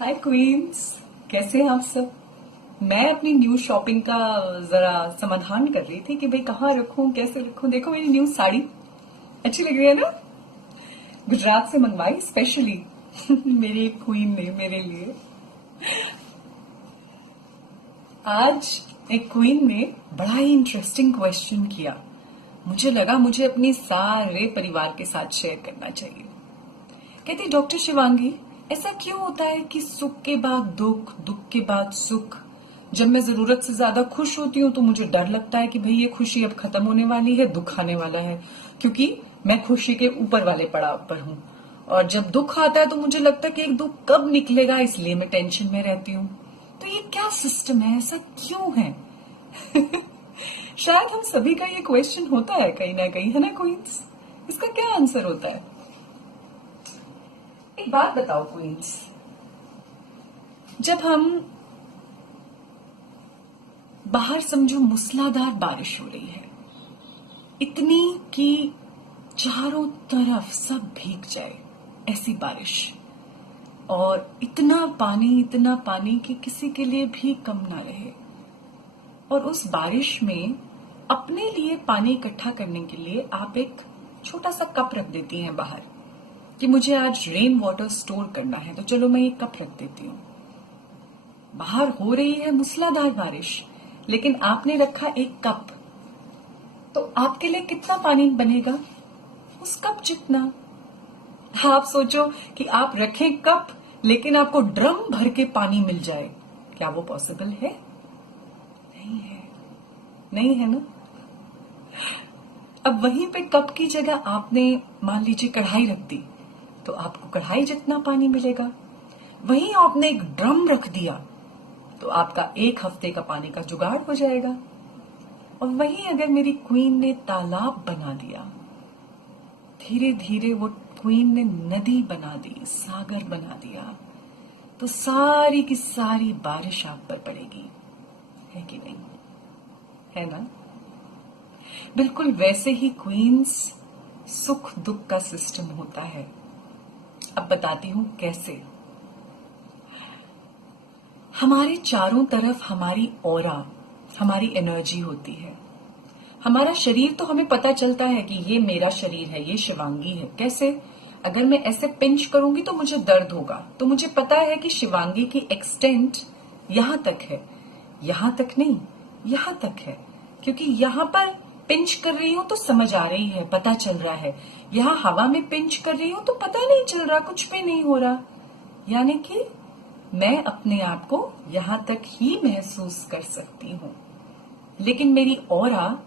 हाय queen's, कैसे हैं आप सब। मैं अपनी न्यू शॉपिंग का जरा समाधान कर रही थी कि भाई कहाँ रखूं, कैसे रखूं। देखो मेरी न्यू साड़ी अच्छी लग रही है ना। गुजरात से मंगवाई स्पेशली मेरी एक क्वीन ने मेरे लिए। आज एक क्वीन ने बड़ा ही इंटरेस्टिंग क्वेश्चन किया। मुझे लगा मुझे अपनी सारे परिवार के साथ शेयर करना चाहिए। कहती, डॉक्टर शिवांगी, ऐसा क्यों होता है कि सुख के बाद दुख, दुख के बाद सुख। जब मैं जरूरत से ज्यादा खुश होती हूँ तो मुझे डर लगता है कि भाई ये खुशी अब खत्म होने वाली है, दुख आने वाला है, क्योंकि मैं खुशी के ऊपर वाले पड़ाव पर हूँ। और जब दुख आता है तो मुझे लगता है कि एक दुख कब निकलेगा, इसलिए मैं टेंशन में रहती हूँ। तो ये क्या सिस्टम है, ऐसा क्यों है शायद हम सभी का ये क्वेश्चन होता है कहीं ना कहीं, है ना क्वींस। इसका क्या आंसर होता है। एक बात बताओ क्वींस, जब हम बाहर समझो मूसलाधार बारिश हो रही है, इतनी कि चारों तरफ सब भीग जाए, ऐसी बारिश, और इतना पानी कि किसी के लिए भी कम ना रहे, और उस बारिश में अपने लिए पानी इकट्ठा करने के लिए आप एक छोटा सा कप रख देती हैं बाहर कि मुझे आज रेन वाटर स्टोर करना है, तो चलो मैं ये कप रख देती हूँ। बाहर हो रही है मूसलाधार बारिश, लेकिन आपने रखा एक कप, तो आपके लिए कितना पानी बनेगा, उस कप जितना। आप सोचो कि आप रखें कप लेकिन आपको ड्रम भर के पानी मिल जाए, क्या वो पॉसिबल है। नहीं है, नहीं है ना। अब वहीं पे कप की जगह आपने मान लीजिए कढ़ाई रख दी, तो आपको कढ़ाई जितना पानी मिलेगा। वहीं आपने एक ड्रम रख दिया तो आपका एक हफ्ते का पानी का जुगाड़ हो जाएगा। और वहीं अगर मेरी क्वीन ने तालाब बना दिया, धीरे धीरे वो क्वीन ने नदी बना दी, सागर बना दिया, तो सारी की सारी बारिश आप पर पड़ेगी, है कि नहीं, है ना। बिल्कुल वैसे ही क्वींस सुख दुख का सिस्टम होता है। अब बताती हूं कैसे। हमारे चारों तरफ हमारी ऑरा, हमारी एनर्जी होती है। हमारा शरीर तो हमें पता चलता है कि ये मेरा शरीर है, ये शिवांगी है। कैसे? अगर मैं ऐसे पिंच करूंगी तो मुझे दर्द होगा, तो मुझे पता है कि शिवांगी की एक्सटेंट यहां तक है, यहां तक नहीं, यहां तक है। क्योंकि यहां पर पिंच कर रही हूं तो समझ आ रही है, पता चल रहा है। यहां हवा में पिंच कर रही हूं तो पता नहीं चल रहा, कुछ भी नहीं हो रहा। यानी कि मैं अपने आप को यहां तक ही महसूस कर सकती हूं, लेकिन मेरी ऑरा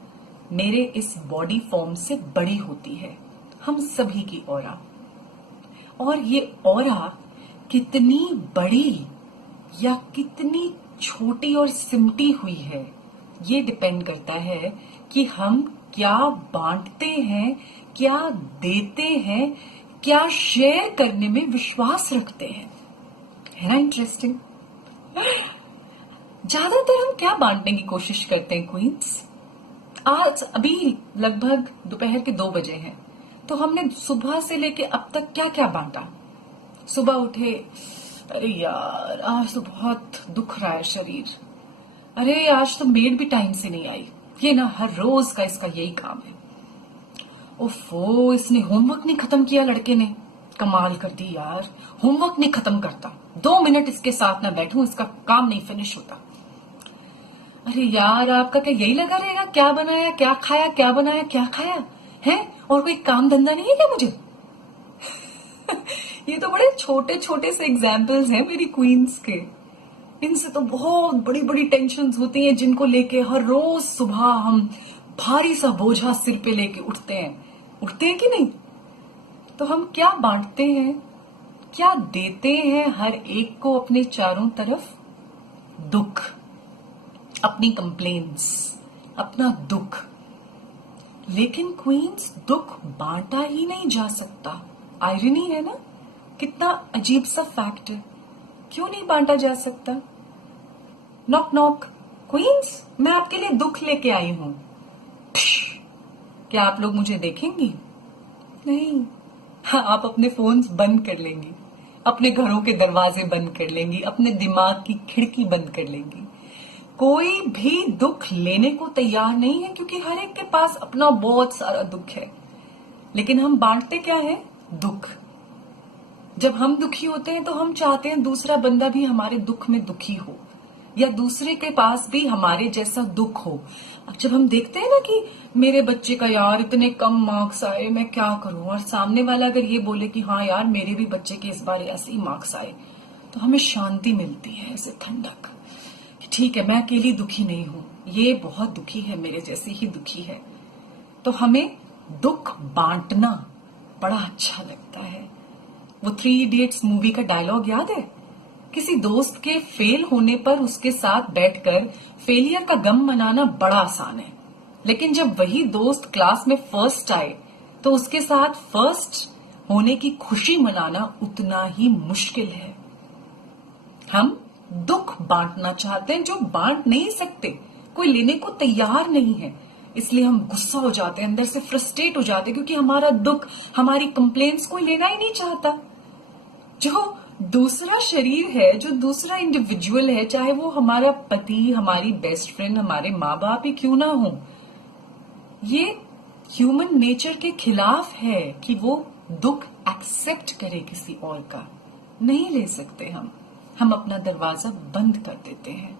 मेरे इस बॉडी फॉर्म से बड़ी होती है, हम सभी की ऑरा। और ये ऑरा कितनी बड़ी या कितनी छोटी और सिमटी हुई है, ये डिपेंड करता है कि हम क्या बांटते हैं, क्या देते हैं, क्या शेयर करने में विश्वास रखते हैं। है ना इंटरेस्टिंग। ज्यादातर हम क्या बांटने की कोशिश करते हैं क्वींस। आज अभी लगभग दोपहर के 2 बजे हैं, तो हमने सुबह से लेके अब तक क्या क्या बांटा। सुबह उठे, अरे यार आज तो बहुत दुख रहा है शरीर, अरे आज तो मेड भी टाइम से नहीं आई, ये ना हर रोज का इसका यही काम है। ओफो, इसने होमवर्क नहीं खत्म किया, लड़के ने कमाल कर दी यार, होमवर्क नहीं खत्म करता, 2 मिनट इसके साथ ना बैठूं इसका काम नहीं फिनिश होता। अरे यार आपका क्या यही लगा रहेगा, क्या बनाया क्या खाया, क्या बनाया क्या खाया है, और कोई काम धंधा नहीं है क्या मुझे ये तो बड़े छोटे छोटे से एग्जाम्पल्स हैं मेरी क्वींस के। इनसे तो बहुत बड़ी बड़ी टेंशन्स होती हैं, जिनको लेके हर रोज सुबह हम भारी सा बोझा सिर पे लेके उठते हैं कि नहीं। तो हम क्या बांटते हैं, क्या देते हैं हर एक को अपने चारों तरफ। दुख, अपनी कंप्लेन्स, अपना दुख। लेकिन क्वींस दुख बांटा ही नहीं जा सकता। आयरनी है ना, कितना अजीब सा फैक्ट है। क्यों नहीं बांटा जा सकता। नॉक नॉक, क्वींस मैं आपके लिए दुख लेके आई हूं। क्या आप लोग मुझे देखेंगी? नहीं। हाँ, आप अपने फोन्स बंद कर लेंगी, अपने घरों के दरवाजे बंद कर लेंगी, अपने दिमाग की खिड़की बंद कर लेंगी। कोई भी दुख लेने को तैयार नहीं है, क्योंकि हर एक के पास अपना बहुत सारा दुख है। लेकिन हम बांटते क्या है? दुख। जब हम दुखी होते हैं तो हम चाहते हैं दूसरा बंदा भी हमारे दुख में दुखी हो, या दूसरे के पास भी हमारे जैसा दुख हो। अब जब हम देखते हैं ना कि मेरे बच्चे का यार इतने कम मार्क्स आए, मैं क्या करूं, और सामने वाला अगर ये बोले कि हाँ यार मेरे भी बच्चे के इस बार ऐसे ही मार्क्स आए, तो हमें शांति मिलती है, ऐसे ठंडक कि ठीक है, मैं अकेली दुखी नहीं हूं, ये बहुत दुखी है, मेरे जैसे ही दुखी है। तो हमें दुख बांटना बड़ा अच्छा लगता है। वो 3 इडियट्स मूवी का डायलॉग याद है? किसी दोस्त के फेल होने पर उसके साथ बैठकर फेलियर का गम मनाना बड़ा आसान है, लेकिन जब वही दोस्त क्लास में फर्स्ट आए तो उसके साथ फर्स्ट होने की खुशी मनाना उतना ही मुश्किल है। हम दुख बांटना चाहते हैं जो बांट नहीं सकते, कोई लेने को तैयार नहीं है, इसलिए हम गुस्सा हो जाते हैं, अंदर से फ्रस्ट्रेट हो जाते हैं, क्योंकि हमारा दुख, हमारी कंप्लेंट्स कोई लेना ही नहीं चाहता। जो दूसरा शरीर है, जो दूसरा इंडिविजुअल है, चाहे वो हमारा पति, हमारी बेस्ट फ्रेंड, हमारे माँ बाप ही क्यों ना हो, ये ह्यूमन नेचर के खिलाफ है कि वो दुख एक्सेप्ट करे किसी और का। नहीं ले सकते हम अपना दरवाजा बंद कर देते हैं।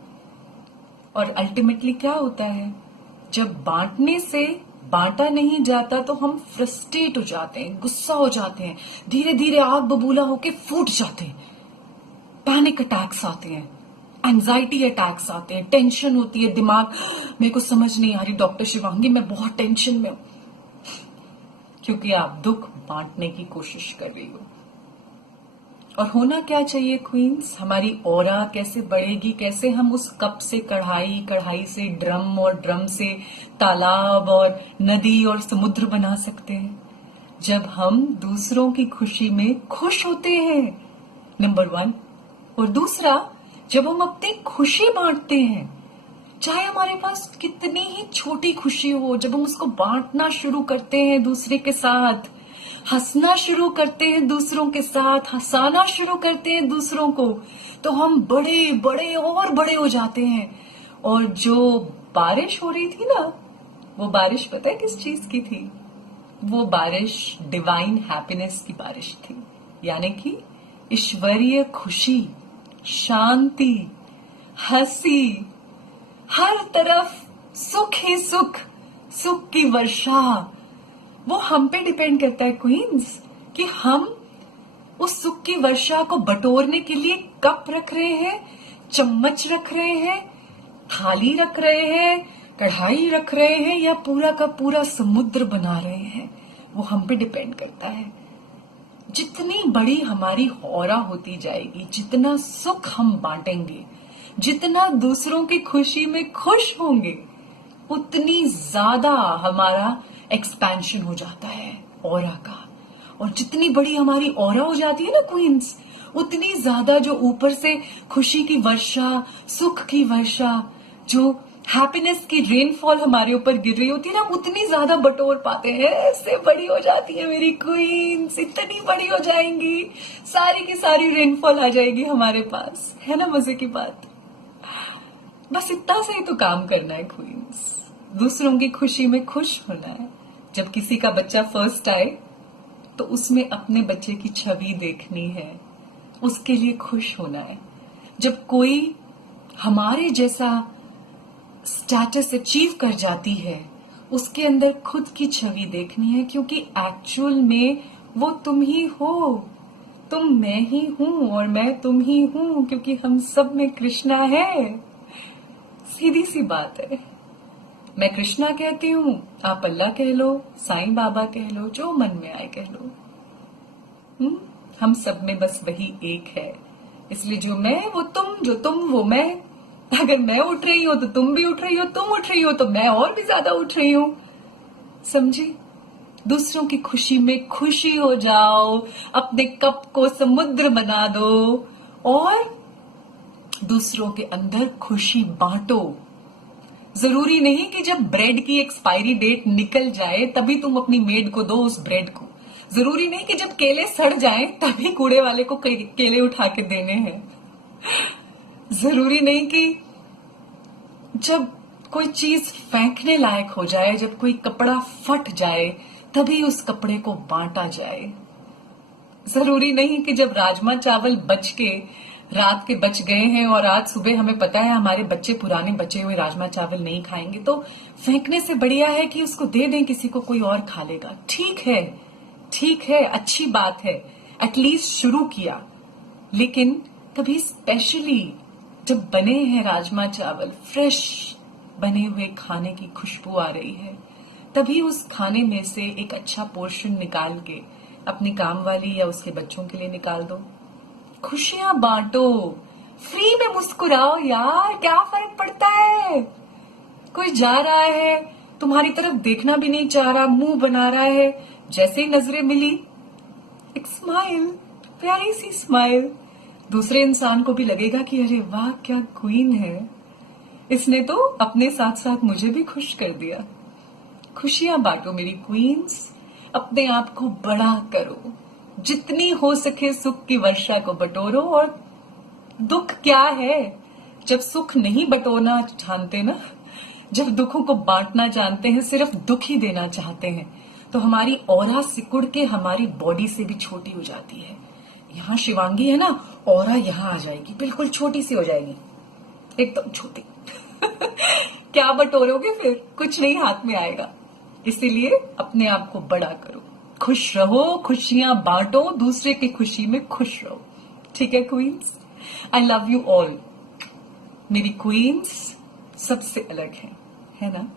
और अल्टीमेटली क्या होता है? जब बांटने से बांटा नहीं जाता तो हम फ्रस्ट्रेट हो जाते हैं, गुस्सा हो जाते हैं, धीरे धीरे आग बबूला होके फूट जाते हैं, पैनिक अटैक्स आते हैं, एंजाइटी अटैक्स आते हैं, टेंशन होती है, दिमाग मेरे को समझ नहीं आ रही डॉक्टर शिवांगी, मैं बहुत टेंशन में हूं, क्योंकि आप दुख बांटने की कोशिश कर रही हो। और होना क्या चाहिए क्वींस? हमारी ऑरा कैसे बढ़ेगी, कैसे हम उस कप से कढ़ाई, कढ़ाई से ड्रम, और ड्रम से तालाब और नदी और समुद्र बना सकते हैं? जब हम दूसरों की खुशी में खुश होते हैं, नंबर 1। और दूसरा, जब हम अपनी खुशी बांटते हैं, चाहे हमारे पास कितनी ही छोटी खुशी हो, जब हम उसको बांटना शुरू करते हैं दूसरे के साथ, हंसना शुरू करते हैं दूसरों के साथ, हंसाना शुरू करते हैं दूसरों को, तो हम बड़े बड़े और बड़े हो जाते हैं। और जो बारिश हो रही थी ना, वो बारिश पता है किस चीज की थी? वो बारिश डिवाइन हैप्पीनेस की बारिश थी, यानी कि ईश्वरीय खुशी, शांति, हंसी, हर तरफ सुख ही सुख, सुख की वर्षा। वो हम पे डिपेंड करता है क्वींस, कि हम उस सुख की वर्षा को बटोरने के लिए कप रख रहे हैं, चम्मच रख रहे हैं, थाली रख रहे हैं, कढ़ाई रख रहे हैं, या पूरा का पूरा समुद्र बना रहे हैं। वो हम पे डिपेंड करता है। जितनी बड़ी हमारी ऑरा होती जाएगी, जितना सुख हम बांटेंगे, जितना दूसरों की खुशी में खुश होंगे, उतनी ज्यादा हमारा एक्सपेंशन हो जाता है ऑरा का। और जितनी बड़ी हमारी ऑरा हो जाती है ना क्वींस, उतनी ज्यादा जो ऊपर से खुशी की वर्षा, सुख की वर्षा, जो हैप्पीनेस की रेनफॉल हमारे ऊपर गिर रही होती है ना, उतनी ज्यादा बटोर पाते हैं। ऐसे बड़ी हो जाती है मेरी क्वींस, इतनी बड़ी हो जाएंगी, सारी की सारी रेनफॉल आ जाएगी हमारे पास। है ना मजे की बात? बस इतना से ही तो काम करना है क्वींस, दूसरों की खुशी में खुश होना है। जब किसी का बच्चा फर्स्ट आए तो उसमें अपने बच्चे की छवि देखनी है, उसके लिए खुश होना है। जब कोई हमारे जैसा स्टेटस अचीव कर जाती है, उसके अंदर खुद की छवि देखनी है, क्योंकि एक्चुअल में वो तुम ही हो, तुम मैं ही हूं और मैं तुम ही हूं, क्योंकि हम सब में कृष्णा है। सीधी सी बात है। मैं कृष्णा कहती हूँ, आप अल्लाह कह लो, साईं बाबा कह लो, जो मन में आए कह लो। हम सब में बस वही एक है। इसलिए जो मैं वो तुम, जो तुम वो मैं। अगर मैं उठ रही हूं तो तुम भी उठ रही हो, तुम उठ रही हो तो मैं और भी ज्यादा उठ रही हूं। समझी? दूसरों की खुशी में खुशी हो जाओ, अपने कप को समुद्र बना दो और दूसरों के अंदर खुशी बांटो। जरूरी नहीं कि जब ब्रेड की एक्सपायरी डेट निकल जाए तभी तुम अपनी मेड को दो उस ब्रेड को। जरूरी नहीं कि जब केले सड़ जाएं तभी कूड़े वाले को केले उठा के देने हैं। जरूरी नहीं कि जब कोई चीज फेंकने लायक हो जाए, जब कोई कपड़ा फट जाए तभी उस कपड़े को बांटा जाए। जरूरी नहीं कि जब राजमा चावल रात के बच गए हैं और आज सुबह हमें पता है हमारे बच्चे पुराने बचे हुए राजमा चावल नहीं खाएंगे, तो फेंकने से बढ़िया है कि उसको दे दें, किसी को कोई और खा लेगा। ठीक है, अच्छी बात है, एटलीस्ट शुरू किया। लेकिन कभी स्पेशली जब बने हैं राजमा चावल, फ्रेश बने हुए खाने की खुशबू आ रही है, तभी उस खाने में से एक अच्छा पोर्शन निकाल के अपनी काम वाली या उसके बच्चों के लिए निकाल दो। खुशियां बांटो, फ्री में मुस्कुराओ यार, क्या फर्क पड़ता है। कोई जा रहा है, तुम्हारी तरफ देखना भी नहीं चाह रहा, मुंह बना रहा है, जैसे ही नजरें मिली एक स्माइल, प्यारी सी स्माइल, दूसरे इंसान को भी लगेगा कि अरे वाह क्या क्वीन है, इसने तो अपने साथ साथ मुझे भी खुश कर दिया। खुशियां बांटो मेरी क्वींस, अपने आप को बड़ा करो, जितनी हो सके सुख की वर्षा को बटोरो। और दुख क्या है, जब सुख नहीं बटोरना जानते ना, जब दुखों को बांटना जानते हैं, सिर्फ दुख ही देना चाहते हैं, तो हमारी ऑरा सिकुड़ के हमारी बॉडी से भी छोटी हो जाती है। यहाँ शिवांगी है ना, ऑरा यहाँ आ जाएगी, बिल्कुल छोटी सी हो जाएगी, एकदम छोटी। क्या बटोरोगे फिर, कुछ नहीं हाथ में आएगा। इसीलिए अपने आप को बड़ा करो, खुश रहो, खुशियां बांटो, दूसरे की खुशी में खुश रहो। ठीक है queens, I love you all. मेरी क्वींस सबसे अलग है ना।